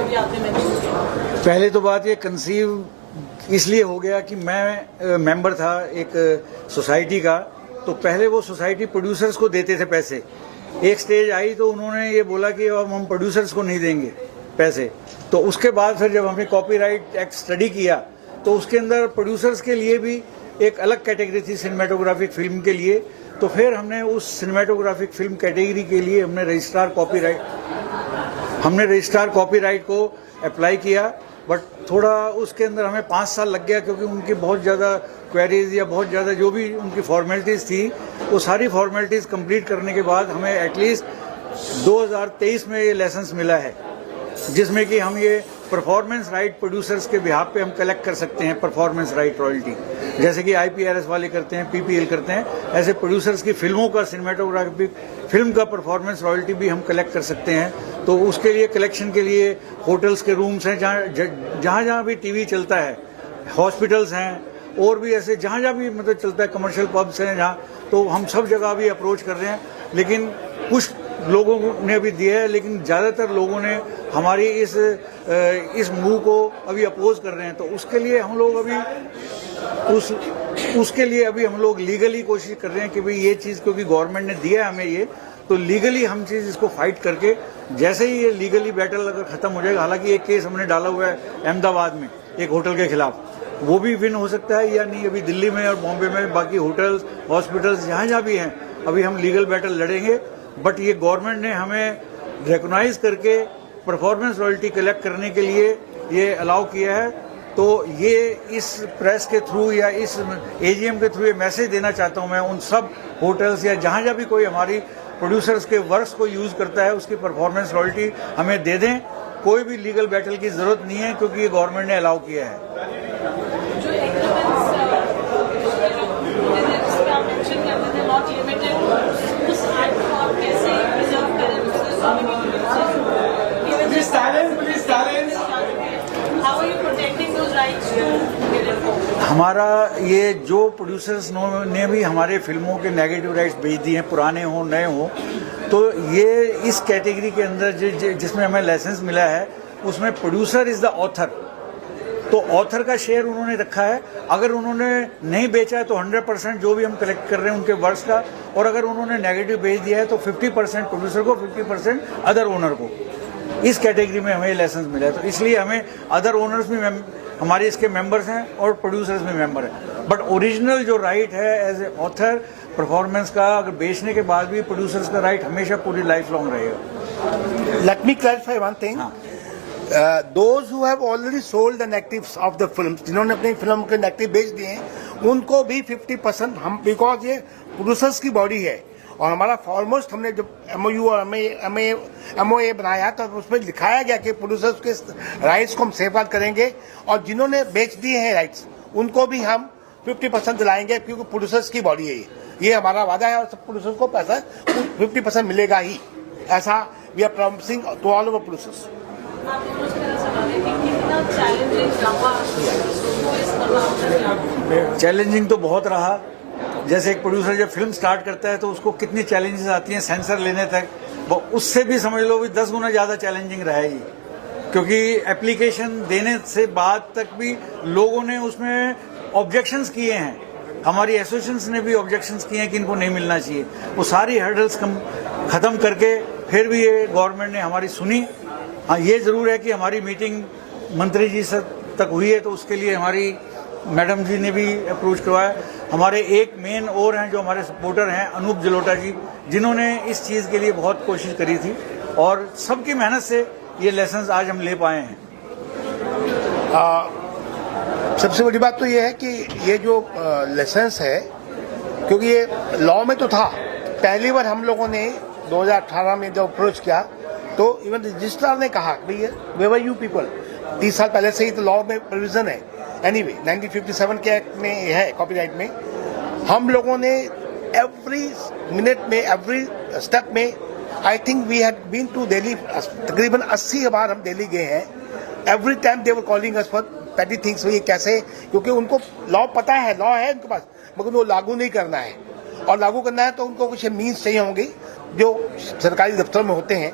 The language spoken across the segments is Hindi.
अभी आपने मेंशन किया? पहले तो बात ये कंसीव इसलिए हो गया कि मैं मेंबर था एक सोसाइटी का, तो पहले वो सोसाइटी प्रोड्यूसर्स को देते थे पैसे। एक स्टेज आई तो उन्होंने ये बोला कि अब हम प्रोड्यूसर्स को नहीं देंगे पैसे। तो उसके बाद फिर जब हमने कॉपीराइट एक्ट स्टडी किया तो उसके अंदर प्रोड्यूसर्स के लिए भी एक अलग कैटेगरी थी सिनेमेटोग्राफिक फिल्म के लिए। तो फिर हमने उस सिनेमेटोग्राफिक फिल्म कैटेगरी के लिए हमने रजिस्ट्रार कॉपीराइट को अप्लाई किया। बट थोड़ा उसके अंदर हमें 5 साल लग गया, क्योंकि उनकी बहुत ज़्यादा क्वेरीज या बहुत ज़्यादा जो भी उनकी फॉर्मेलिटीज़ थी वो सारी फॉर्मेलिटीज़ कंप्लीट करने के बाद हमें एटलीस्ट 2023 में ये लाइसेंस मिला है, जिसमें कि हम ये परफॉर्मेंस राइट प्रोड्यूसर्स के बिहाफ पे हम कलेक्ट कर सकते हैं परफॉर्मेंस राइट रॉयल्टी, जैसे कि IPRS वाले करते हैं, PPL करते हैं। ऐसे प्रोड्यूसर्स की फिल्मों का सिनेमेटोग्राफी फिल्म का परफॉर्मेंस रॉयल्टी भी हम कलेक्ट कर सकते हैं। तो उसके लिए कलेक्शन के लिए होटल्स के रूम्स हैं, जहाँ भी टीवी चलता है, हॉस्पिटल्स हैं, और भी ऐसे जहाँ भी मतलब चलता है, कमर्शियल पब्स हैं जहाँ, तो हम सब जगह भी अप्रोच कर रहे हैं। लेकिन कुछ लोगों ने भी दिया है, लेकिन ज़्यादातर लोगों ने हमारी इस मूव को अभी अपोज कर रहे हैं। तो उसके लिए हम लोग हम लोग लीगली कोशिश कर रहे हैं कि भाई ये चीज़, क्योंकि गवर्नमेंट ने दिया है हमें ये, तो लीगली हम चीज़ इसको फाइट करके, जैसे ही ये लीगली बैटल अगर ख़त्म हो जाएगा, हालांकि एक केस हमने डाला हुआ है अहमदाबाद में एक होटल के खिलाफ, वो भी विन हो सकता है या नहीं, अभी दिल्ली में और बॉम्बे में, बाकी होटल्स हॉस्पिटल्स जहाँ भी हैं, अभी हम लीगल बैटल लड़ेंगे। बट ये गवर्नमेंट ने हमें रिकॉग्नाइज करके परफॉर्मेंस रॉयल्टी कलेक्ट करने के लिए ये अलाउ किया है। तो ये इस प्रेस के थ्रू या इस AGM के थ्रू ये मैसेज देना चाहता हूँ मैं उन सब होटल्स या जहाँ भी कोई हमारी प्रोड्यूसर्स के वर्क्स को यूज़ करता है, उसकी परफॉर्मेंस रॉयल्टी हमें दे दें। कोई भी लीगल बैटल की जरूरत नहीं है, क्योंकि ये गवर्नमेंट ने अलाउ किया है। हमारा ये जो प्रोड्यूसर्स ने भी हमारे फिल्मों के नेगेटिव राइट्स बेच दिए हैं, पुराने हों नए हों, तो ये इस कैटेगरी के अंदर जिसमें हमें लाइसेंस मिला है, उसमें प्रोड्यूसर इज द ऑथर। तो ऑथर का शेयर उन्होंने रखा है। अगर उन्होंने नहीं बेचा है तो 100% जो भी हम कलेक्ट कर रहे हैं उनके वर्क्स का, और अगर उन्होंने नेगेटिव बेच दिया है तो 50% प्रोड्यूसर को, 50% अदर ओनर को। इस कैटेगरी में हमें लाइसेंस मिला है, तो इसलिए हमें अदर ओनर्स भी हमारे इसके मेंबर्स हैं और प्रोड्यूसर्स भी मेंबर हैं। बट ओरिजिनल जो राइट है एज ए ऑथर परफॉर्मेंस का, अगर बेचने के बाद भी प्रोड्यूसर्स का राइट हमेशा पूरी लाइफ लॉन्ग रहेगा। Let me clarify one thing, those who have already sold the negatives of the films, जिन्होंने अपनी फिल्म के नेगेटिव बेच दिए हैं, उनको भी 50% हम, बिकॉज ये प्रोड्यूसर्स की बॉडी है और हमारा फॉरमोस्ट हमने जब MOU और MOA बनाया तो उसमें लिखाया गया कि प्रोड्यूसर्स के राइट्स को हम सेफगार्ड करेंगे, और जिन्होंने बेच दिए हैं राइट्स उनको भी हम 50% दिलाएंगे, क्योंकि प्रोड्यूसर्स की बॉडी है ये हमारा वादा है, और सब प्रोड्यूसर्स को पैसा 50% मिलेगा ही, ऐसा we are promising to all over producers. Challenging तो बहुत रहा। जैसे एक प्रोड्यूसर जब फिल्म स्टार्ट करता है तो उसको कितनी चैलेंजेस आती हैं सेंसर लेने तक, वो उससे भी समझ लो भी 10 गुना ज़्यादा चैलेंजिंग रहेगी, क्योंकि एप्लीकेशन देने से बाद तक भी लोगों ने उसमें ऑब्जेक्शंस किए हैं, हमारी एसोसिएशंस ने भी ऑब्जेक्शंस किए हैं कि इनको नहीं मिलना चाहिए। वो सारी हर्डल्स ख़त्म करके फिर भी ये गवर्नमेंट ने हमारी सुनी। हाँ, ये ज़रूर है कि हमारी मीटिंग मंत्री जी से तक हुई है, तो उसके लिए हमारी मैडम जी ने भी अप्रोच करवाया। हमारे एक मेन और हैं जो हमारे सपोर्टर हैं, अनूप जलोटा जी, जिन्होंने इस चीज़ के लिए बहुत कोशिश करी थी, और सबकी मेहनत से ये लाइसेंस आज हम ले पाए हैं। सबसे बड़ी बात तो ये है कि ये जो लाइसेंस है, क्योंकि ये लॉ में तो था, पहली बार हम लोगों ने 2018 में जब अप्रोच किया तो इवन रजिस्ट्रार ने कहा भैया वेवर यू पीपल, 30 साल पहले से ही तो लॉ में प्रोविजन है। एनीवे 1957 के एक्ट में है, कॉपीराइट में हम लोगों ने एवरी मिनट में, एवरी स्टेप में, I think we had been to Delhi, तकरीबन 80 बार हम दिल्ली गए हैं। Every time they were calling us for petty things, ये कैसे, क्योंकि उनको लॉ पता है, लॉ है उनके पास, मगर वो लागू नहीं करना है, और लागू करना है तो उनको कुछ मीन्स चाहिए होंगे जो सरकारी दफ्तर में होते हैं।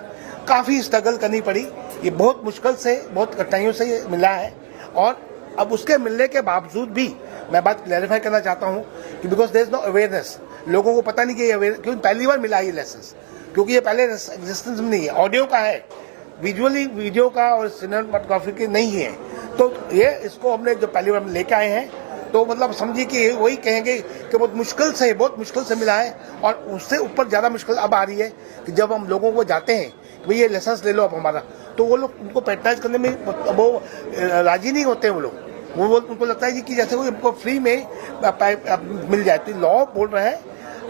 काफ़ी स्ट्रगल करनी पड़ी। ये बहुत मुश्किल से, बहुत कठिनाइयों से ये मिला है, और अब उसके मिलने के बावजूद भी मैं बात क्लैरिफाई करना चाहता हूँ कि because there is no awareness, लोगों को पता नहीं कि ये क्योंकि पहली बार मिला ये लाइसेंस, क्योंकि ये पहले एग्जिस्टेंस में नहीं है, ऑडियो का है, विजुअली वीडियो का और सिनेमेटोग्राफी की नहीं है। तो ये इसको हमने जो पहली बार लेके आए हैं, तो मतलब समझिए कि वही कहेंगे कि बहुत मुश्किल से मिला है। और उससे ऊपर ज़्यादा मुश्किल अब आ रही है कि जब हम लोगों को जाते हैं कि भाई ये लाइसेंस ले लो अब हमारा, तो वो लोग उनको पैट्रनाइज करने में वो राजी नहीं होते। वो लोग वो उनको लगता है कि जैसे कोई हमको फ्री में मिल जाए। तो लॉ बोल रहे हैं,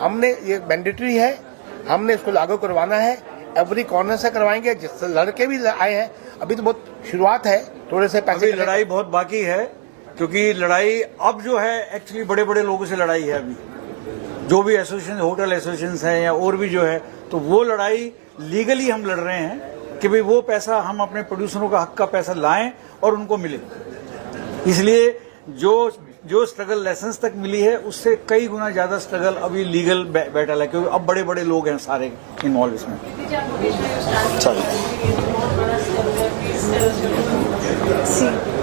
हमने ये मैंडेटरी है, हमने इसको लागू करवाना है, एवरी कॉर्नर से करवाएंगे। जिससे लड़के भी आए हैं, अभी तो बहुत शुरुआत है, थोड़े से पैसे, लड़ाई बहुत बाकी है, क्योंकि लड़ाई अब जो है एक्चुअली बड़े बड़े लोगों से लड़ाई है। अभी जो भी एसोसिएशन, होटल एसोसिएशन है या और भी जो है, तो वो लड़ाई लीगली हम लड़ रहे हैं कि भाई वो पैसा हम अपने प्रोड्यूसरों का हक का पैसा लाएं और उनको मिले। इसलिए जो स्ट्रगल लाइसेंस तक मिली है, उससे कई गुना ज्यादा स्ट्रगल अभी लीगल बैटल है, क्योंकि अब बड़े बड़े लोग हैं सारे इन्वॉल्व इसमें।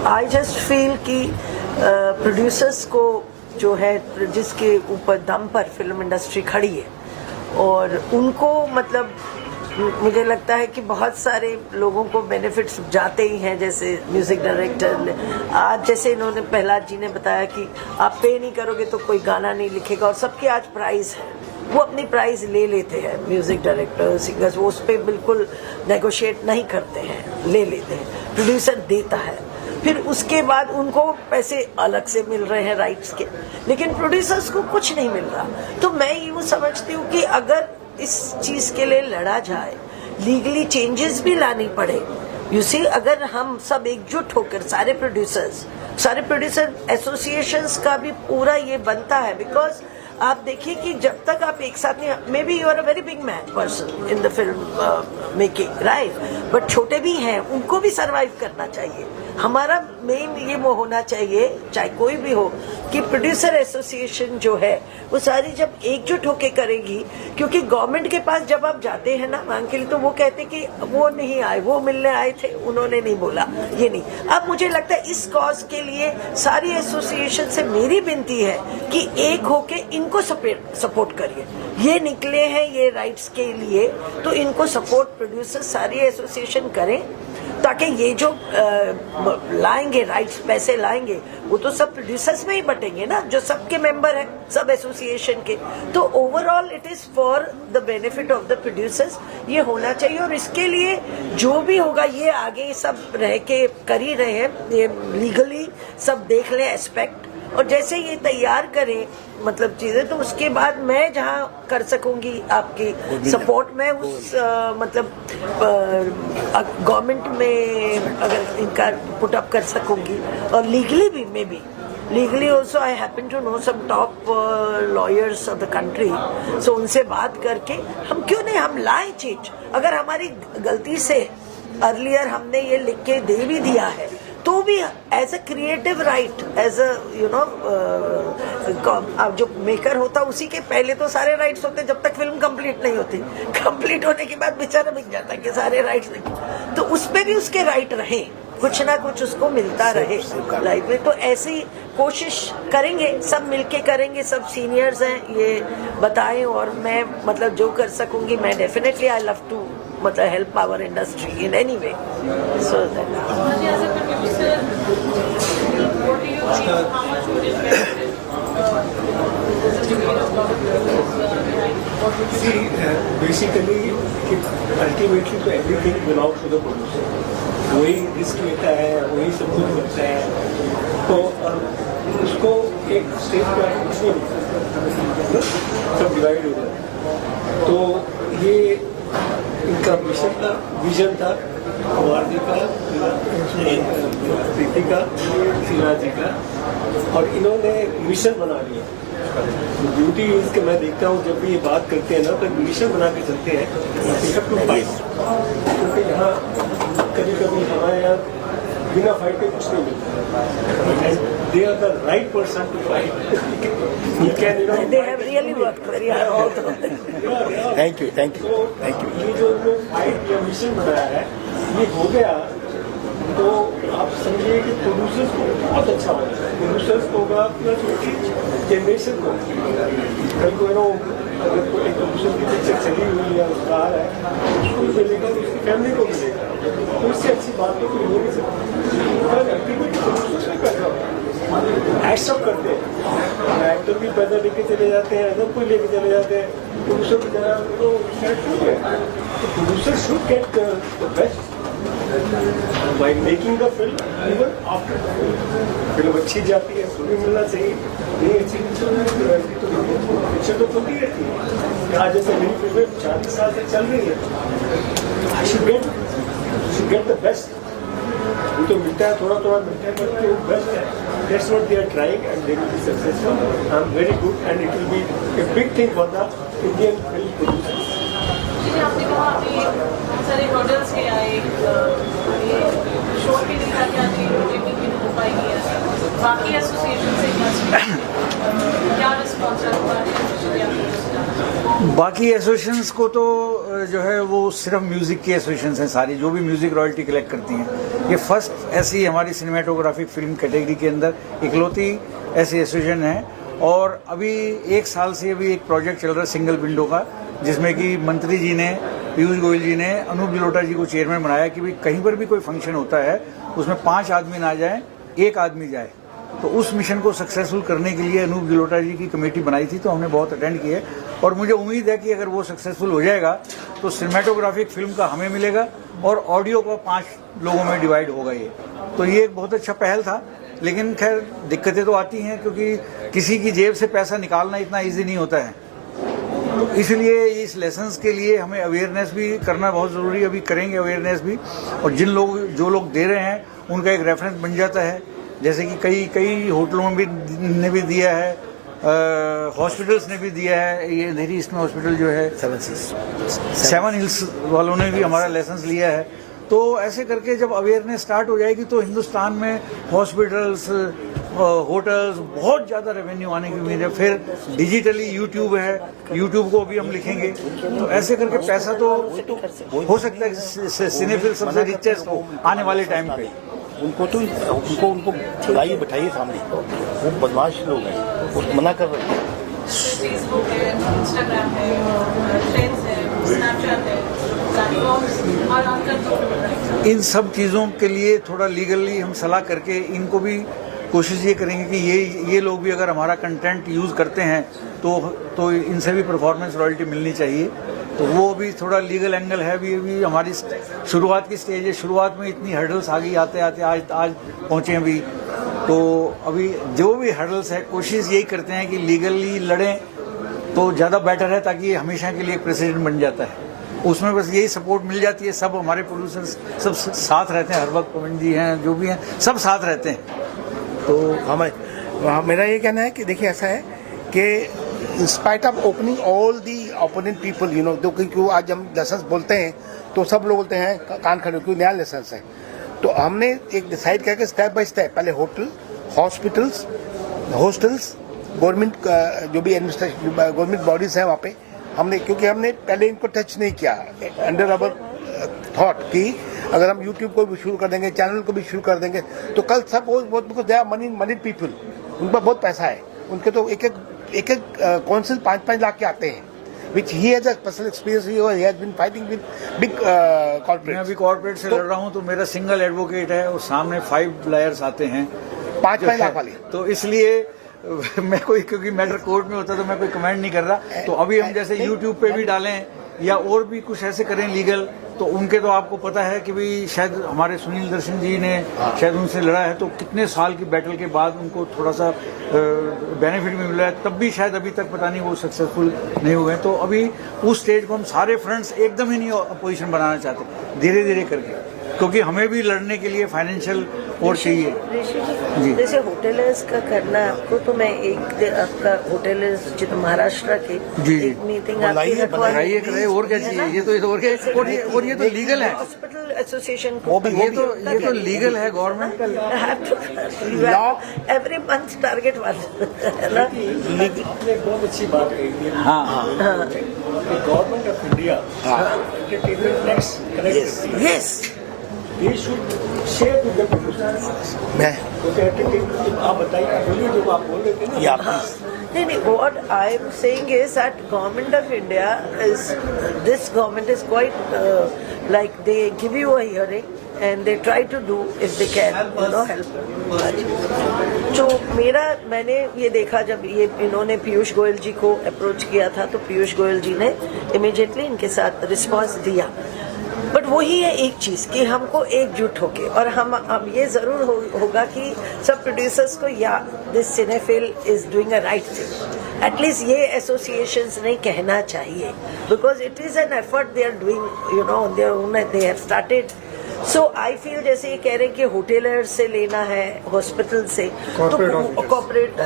आई जस्ट फील कि प्रोड्यूसर्स को जो है, जिसके ऊपर दम पर फिल्म इंडस्ट्री खड़ी है, और उनको मतलब मुझे लगता है कि बहुत सारे लोगों को बेनिफिट्स जाते ही हैं। जैसे म्यूजिक डायरेक्टर, आज जैसे इन्होंने प्रहलाद जी ने बताया कि आप पे नहीं करोगे तो कोई गाना नहीं लिखेगा, और सबके आज प्राइस है, वो अपनी प्राइस ले लेते हैं। म्यूजिक डायरेक्टर, सिंगर्स, वो उस पर बिल्कुल नेगोशिएट नहीं करते हैं, ले लेते हैं। प्रोड्यूसर देता है, फिर उसके बाद उनको पैसे अलग से मिल रहे हैं राइट्स के, लेकिन प्रोड्यूसर्स को कुछ नहीं मिल रहा। तो मैं यूँ समझती हूँ कि अगर इस चीज के लिए लड़ा जाए, लीगली चेंजेस भी लानी पड़े। यू सी, अगर हम सब एकजुट होकर सारे प्रोड्यूसर एसोसिएशंस का भी पूरा ये बनता है, बिकॉज आप देखिए कि जब तक आप एक साथ नहीं, maybe you are a very big man person in the film making, right, but छोटे भी हैं, उनको भी सरवाइव करना चाहिए। हमारा मेन ये वो होना चाहिए, चाहे कोई भी हो, कि प्रोड्यूसर एसोसिएशन जो है वो सारी जब एकजुट होके करेगी, क्योंकि गवर्नमेंट के पास जब आप जाते हैं ना मांग के लिए, तो वो कहते कि वो नहीं आए, वो मिलने आए थे, उन्होंने नहीं बोला, ये नहीं। अब मुझे लगता है इस कॉज के लिए सारी एसोसिएशन से मेरी विनती है कि एक होके इनको सपोर्ट करिए। ये निकले हैं ये राइट्स के लिए, तो इनको सपोर्ट प्रोड्यूसर सारी एसोसिएशन करें, ताकि ये जो लाएंगे राइट्स, पैसे लाएंगे, वो तो सब प्रोड्यूसर्स में ही बटेंगे ना, जो सबके मेंबर हैं सब एसोसिएशन के। तो overall it is for the benefit of the producers, ये होना चाहिए। और इसके लिए जो भी होगा, ये आगे सब रह के कर ही रहे हैं, ये लीगली सब देख लें एस्पेक्ट, और जैसे ये तैयार करें मतलब चीजें, तो उसके बाद मैं जहाँ कर सकूंगी आपकी सपोर्ट में, उस मतलब गवर्नमेंट में अगर इनका पुट अप कर सकूंगी, और लीगली भी may be legally also I happen to know some top lawyers of the country, so उनसे बात करके हम क्यों नहीं हम लाएं चीज। अगर हमारी गलती से अर्लियर हमने ये लिख के दे भी दिया है, तो भी as a creative right, as a you know, अब जो मेकर होता उसी के पहले तो सारे राइट्स होते, जब तक फिल्म कंप्लीट नहीं होती, कंप्लीट होने के बाद बेचारा बिक जाता है कि सारे राइट्स नहीं, तो उस पे भी उसके राइट रहे, कुछ ना कुछ उसको मिलता रहे लाइफ में। तो ऐसी कोशिश करेंगे, सब मिलके करेंगे, सब सीनियर्स हैं, ये बताएं, और मैं मतलब जो कर सकूंगी मैं डेफिनेटली आई लव टू मतलब help our industry in any way. So basically ultimately तो everything belongs to the producer, वही रिस्क लेता है, वही सब कुछ करता है, तो उसको एक स्टेज पर कुछ नहीं मिलता, सब डिवाइड हो जाता। तो ये इनका विजन था कुमार जी का, प्रीति का, शिवराज जी का, और इन्होंने मिशन बना लिया। ब्यूटी इज के मैं देखता हूँ जब भी ये बात करते हैं ना, तो मिशन बना के चलते हैं, क्योंकि यहाँ कभी कभी हमारे यहाँ बिना फाइट के कुछ नहीं मिलता है। they are the right person to fight. You can, you know, They have really worked very hard, all of them. Thank you thank you thank you. ये जो फाइट या मिशन बनाया है ये हो गया तो आप समझिए कि प्रोड्यूसर्स को बहुत अच्छा होगा, प्रोड्यूसर्स को होगा प्लस उनकी जनरेशन को कल को नो अगर कोई एक प्रोड्यूसर की पिक्चर चली हुई या उसका आ रहा है उसको भी मिलेगा उसकी फैमिली को मिलेगा, तो इससे अच्छी बात तो कोई हो नहीं सकती। अल्टीमेटली प्रोड्यूसर्स भी पैसा होता है, एक्ट करते हैं, एक्टर भी पैसा लेके चले जाते हैं, अदर कोई लेके चले जाते हैं, प्रोड्यूसर भी जरा तो producer should get the best by making the film even after the film. Film अच्छी जाती है उसको भी मिलना चाहिए, नहीं अच्छी पिक्चर तो होती रहती है। यहाँ जैसे मेरी फिल्में 40 साल से चल रही है, I should get the best. वो तो मिलता है थोड़ा थोड़ा मिलता है बट वो बेस्ट है, that's what they are trying and they will be successful. I am very good and it will be a big thing for the Indian film producers. आपने कहा अभी बहुत सारे मॉडल्स के आए, ये शो भी नहीं था कि आज मीटिंग भी हो पाएगी, बाकी एसोसिएशन से क्या रिस्पॉन्स हुआ है? बाकी एसोसिएशंस को तो जो है वो सिर्फ म्यूज़िक की एसोसिएशंस हैं सारी, जो भी म्यूज़िक रॉयल्टी कलेक्ट करती हैं। ये फर्स्ट ऐसी हमारी सिनेमाटोग्राफिक फिल्म कैटेगरी के अंदर इकलौती ऐसी एसोसिएशन है। और अभी 1 साल से अभी एक प्रोजेक्ट चल रहा है सिंगल विंडो का, जिसमें कि मंत्री जी ने, पीयूष गोयल जी ने अनूप जलोटा जी को चेयरमैन बनाया कि भाई कहीं पर भी कोई फंक्शन होता है उसमें 5 आदमी ना जाए, 1 आदमी जाए। तो उस मिशन को सक्सेसफुल करने के लिए अनूप जलोटा जी की कमेटी बनाई थी, तो हमने बहुत अटेंड किए और मुझे उम्मीद है कि अगर वो सक्सेसफुल हो जाएगा तो सिनेमाटोग्राफिक फिल्म का हमें मिलेगा और ऑडियो का 5 लोगों में डिवाइड होगा ये। तो ये एक बहुत अच्छा पहल था, लेकिन खैर दिक्कतें तो आती हैं क्योंकि किसी की जेब से पैसा निकालना इतना ईजी नहीं होता है। तो इसलिए इस लेसन्स के लिए हमें अवेयरनेस भी करना बहुत ज़रूरी है, अभी करेंगे अवेयरनेस भी। और जो लोग दे रहे हैं उनका एक रेफरेंस बन जाता है, जैसे कि कई होटलों में भी ने भी दिया है, हॉस्पिटल्स ने भी दिया है। ये अंधेरी ईस्ट में हॉस्पिटल जो है 7 हिल्स वालों ने भी हमारा लाइसेंस लिया है। तो ऐसे करके जब अवेयरनेस स्टार्ट हो जाएगी तो हिंदुस्तान में हॉस्पिटल्स, होटल्स, बहुत ज़्यादा रेवेन्यू आने की उम्मीद है। फिर डिजिटली यूट्यूब है, यूट्यूब को भी हम लिखेंगे, तो ऐसे करके पैसा तो हो सकता है सिनेफिल सबसे रिचेस्ट हो आने वाले टाइम पे। उनको बुलाइए, बैठाइए सामने, वो बदमाश लोग हैं, वो मना कर रहे हैं। फेसबुक है, इंस्टाग्राम है, ट्रेंड्स है, स्नैपचैट है, और इन सब चीज़ों के लिए थोड़ा लीगली हम सलाह करके इनको भी कोशिश ये करेंगे कि ये लोग भी अगर हमारा कंटेंट यूज़ करते हैं तो इनसे भी परफॉर्मेंस रॉयल्टी मिलनी चाहिए। तो वो भी थोड़ा लीगल एंगल है, भी हमारी शुरुआत की स्टेज है। शुरुआत में इतनी हर्डल्स आगे आते आज पहुँचे हैं अभी। तो अभी जो भी हर्डल्स है कोशिश यही करते हैं कि लीगली लड़ें तो ज़्यादा बेटर है, ताकि ये हमेशा के लिए एक प्रेसिडेंट बन जाता है। उसमें बस यही सपोर्ट मिल जाती है। सब हमारे प्रोड्यूसर्स सब साथ रहते हैं, हर वक्त पवन जी हैं, जो भी हैं सब साथ रहते हैं। तो मेरा ये कहना है कि देखिए ऐसा है कि in spite of opening all the opponent people, you know, क्योंकि आज हम लाइसेंस बोलते हैं तो सब लोग बोलते हैं कान खड़े, क्योंकि नया लाइसेंस है। तो हमने एक डिसाइड किया कि स्टेप बाय स्टेप पहले होटल, हॉस्पिटल्स, हॉस्टल्स, गवर्नमेंट जो भी एडमिनिस्ट्रेशन गवर्नमेंट बॉडीज हैं वहाँ पे हमने, क्योंकि हमने पहले इनको टच नहीं किया अंडर अवर थॉट कि अगर हम यूट्यूब को भी शुरू कर देंगे, चैनल को भी शुरू कर देंगे तो कल सब because they are money people, उन पर बहुत पैसा है, उनके तो एक काउंसिल 5-5 लाख के आते हैं, which he has a personal experience. He has been fighting with big corporates. मैं अभी कॉर्पोरेट से लड़ रहा हूँ, तो मेरा सिंगल एडवोकेट है और सामने 5 लायर्स आते हैं 5-5 लाख वाले। तो इसलिए मैं क्योंकि मैटर कोर्ट में होता तो मैं कोई कमेंट नहीं कर रहा। तो अभी हम जैसे यूट्यूब पे भी डालें या और भी कुछ ऐसे करें लीगल, तो उनके तो आपको पता है कि भाई शायद हमारे सुनील दर्शन जी ने शायद उनसे लड़ा है, तो कितने साल की बैटल के बाद उनको थोड़ा सा बेनिफिट भी मिला है, तब भी शायद अभी तक पता नहीं वो सक्सेसफुल नहीं हुए। तो अभी उस स्टेज को हम सारे फ्रंट्स एकदम ही नहीं अपोजिशन बनाना चाहते, धीरे धीरे करके, क्योंकि हमें भी लड़ने के लिए फाइनेंशियल और चाहिए। जैसे होटलर्स का करना आपको, तो मैं एक आपका होटलर्स जो महाराष्ट्र के एक मीटिंग आपकी कराइए, और क्या चाहिए, ये तो और ये तो लीगल है। हॉस्पिटल एसोसिएशन वो भी ये तो लीगल है, गवर्नमेंट का एवरी मंथ टारगेट वाला है ना। आपने एक बहुत अच्छी बात कही थी। हाँ government of India entertainment tax collect करती है। Yes They should share with the producers. मैं क्योंकि entertainment आप बताइए, बोलिए जो आप बोल रहे थे ना। या नहीं, what I am saying is that government of India is, this government is quite like they give you a hearing and they try to do if they can, help. तो मैंने ये देखा जब ये इन्होंने पीयूष गोयल जी को अप्रोच किया था, तो पीयूष गोयल जी ने इमीडिएटली इनके साथ रिस्पांस दिया। बट वही है एक चीज कि हमको एकजुट होके, और हम ये जरूर होगा कि सब प्रोड्यूसर्स को, या this cinephile is doing a right thing, at least ये एसोसिएशंस ने कहना चाहिए, because it is an effort they are doing, they have started. So I feel जैसे ये कह रहे हैं कि होटेलर से लेना है, हॉस्पिटल से, कॉर्पोरेट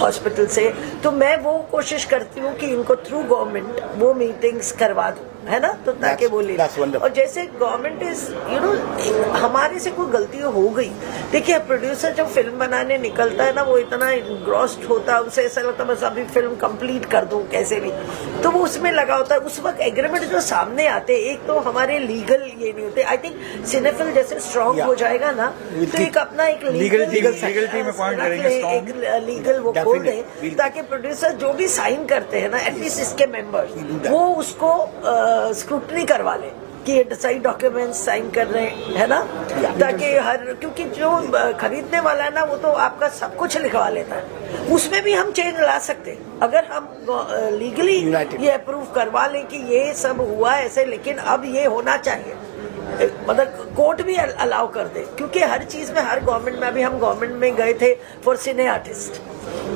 हॉस्पिटल से, तो मैं वो कोशिश करती हूँ कि इनको थ्रू गवर्नमेंट वो मीटिंग्स करवा दूँ, है ना, तो ताकि बोले। और जैसे गवर्नमेंट इज हमारे से कोई गलती हो गई, देखिए प्रोड्यूसर जब फिल्म बनाने निकलता है ना, वो इतना इंग्रॉस्ड होता है, उसे ऐसा लगता है बस अभी फिल्म कंप्लीट कर दूं कैसे भी, तो वो उसमें लगा होता है। उस वक्त एग्रीमेंट जो सामने आते, एक तो हमारे लीगल ये नहीं होते। आई थिंक सिनेफिल जैसे स्ट्रांग हो जाएगा ना, तो एक अपना एक लीगल वो खोल दे, ताकि प्रोड्यूसर जो भी साइन करते हैं ना, एटलीस्ट इसके मेंबर्स वो उसको स्क्रूटनी करवा ले कि ये सही डॉक्यूमेंट्स साइन कर रहे हैं, है ना, ताकि क्योंकि जो खरीदने वाला है ना, वो तो आपका सब कुछ लिखवा लेता है, उसमें भी हम चेंज ला सकते हैं अगर हम लीगली ये अप्रूव करवा लें कि ये सब हुआ ऐसे, लेकिन अब ये होना चाहिए, मतलब कोर्ट भी अलाउ कर दे, क्योंकि हर चीज में, हर गवर्नमेंट में, अभी हम गवर्नमेंट में गए थे फॉर सिने आर्टिस्ट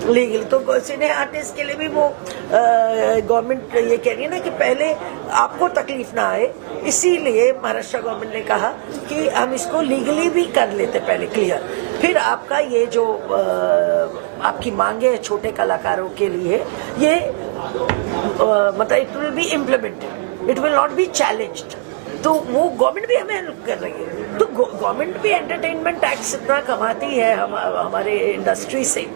लीगल, तो सिने आर्टिस्ट के लिए भी वो गवर्नमेंट ये कह रही है ना कि पहले आपको तकलीफ ना आए, इसीलिए महाराष्ट्र गवर्नमेंट ने कहा कि हम इसको लीगली भी कर लेते पहले क्लियर, फिर आपका ये जो आपकी मांगे है छोटे कलाकारों के लिए, ये मतलब it will be implemented, it will not be challenged. तो वो गवर्नमेंट भी हमें हेल्प कर रही है, तो गवर्नमेंट भी एंटरटेनमेंट टैक्स इतना कमाती है हमारे इंडस्ट्री से,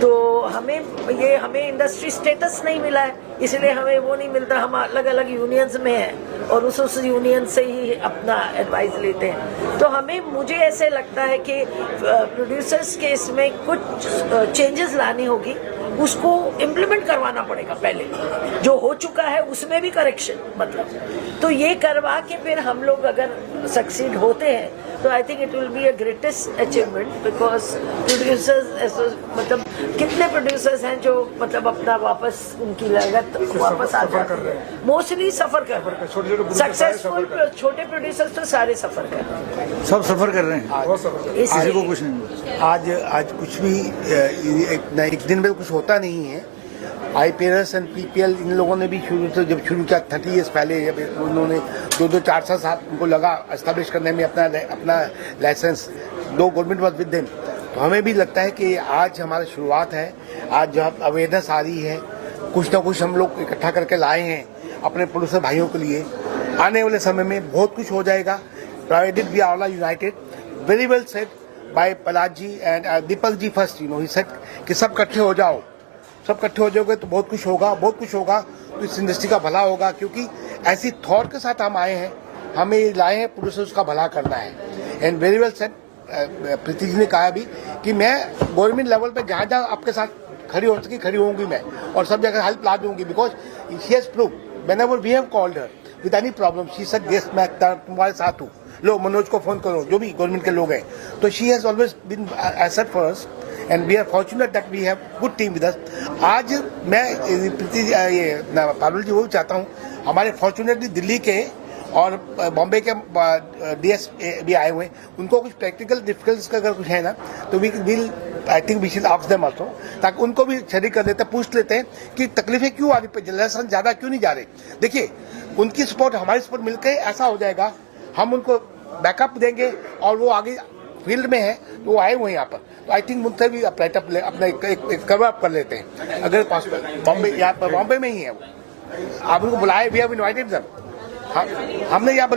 तो हमें इंडस्ट्री स्टेटस नहीं मिला है, इसलिए हमें वो नहीं मिलता। हम अलग अलग यूनियंस में हैं और उस यूनियन से ही अपना एडवाइस लेते हैं। तो मुझे ऐसे लगता है कि प्रोड्यूसर्स के इसमें कुछ चेंजेस लानी होगी, उसको इम्प्लीमेंट करवाना पड़ेगा पहले, जो हो चुका है उसमें भी करेक्शन, मतलब तो ये करवा के फिर हम लोग अगर सक्सीड होते हैं तो I think it will be a greatest achievement, because producers मतलब कितने प्रोड्यूसर्स हैं जो मतलब अपना वापस उनकी लागत वापस आ जाते हैं, मोस्टली सफर कर रहे हैं, सक्सेसफुल छोटे प्रोड्यूसर्स तो सारे सफर कर रहे हैं, सब सफर कर रहे हैं, किसी को कुछ नहीं। आज कुछ भी एक दिन में कुछ होता नहीं है। IPRS एंड PPL इन लोगों ने भी जब शुरू किया 30 ईयर्स पहले, जब उन्होंने 2-4 साल उनको लगा एस्टेब्लिश करने में अपना license, 2 government was with them, तो हमें भी लगता है कि आज हमारी शुरुआत है। आज जब अवेयरनेस आ रही है, कुछ ना कुछ हम लोग इकट्ठा करके लाए हैं अपने प्रोड्यूसर भाइयों के लिए, आने वाले समय में बहुत कुछ हो जाएगा। Provided we are all united, very well said by Palash ji and Deepak ji first, he said कि सब इकट्ठे हो जाओ, सब इकट्ठे हो जाओगे तो बहुत कुछ होगा तो इस इंडस्ट्री का भला होगा, क्योंकि ऐसी थॉट के साथ हम आए हैं, हमें लाए हैं प्रोड्यूसर्स का भला करना है। And very well said Preeti ji ने कहा भी कि मैं गवर्नमेंट लेवल पे जहाँ जहाँ आपके साथ खड़ी हो सकी खड़ी होंगी मैं, और सब जगह हेल्प ला दूंगी, because she has prove whenever we have called her with any problem, she said yes मैं तुम्हारे साथ हूँ, लो मनोज को फोन करो, जो भी गवर्नमेंट के लोग हैं, तो she has always been asset for us and we are fortunate that we have good team with us. आज मैं प्रीति ये पारुल जी वो भी चाहता हूँ, हमारे फॉर्चुनेटली दिल्ली के और बॉम्बे के DS भी आए हुए हैं, उनको कुछ प्रैक्टिकल डिफिकल्टीज का अगर कुछ है ना, तो we will I think we should ask them also, ताकि उनको भी शरीक कर देते, पूछ लेते हैं कि तकलीफें क्यों आ रही, जनरेशन ज्यादा क्यों नहीं जा रहे। देखिए उनकी सपोर्ट हमारी सपोर्ट मिलकर ऐसा हो जाएगा, हम उनको बैकअप देंगे और वो आगे फील्ड में है तो वो आए हुए हैं यहाँ पर, तो आई थिंक मुझसे भी अपना एक कवर अप कर लेते हैं अगर पॉसिबल। बॉम्बे में ही है वो, आप उनको बुलाए, वी हैव इनवाइटेड देम, हमने यहाँ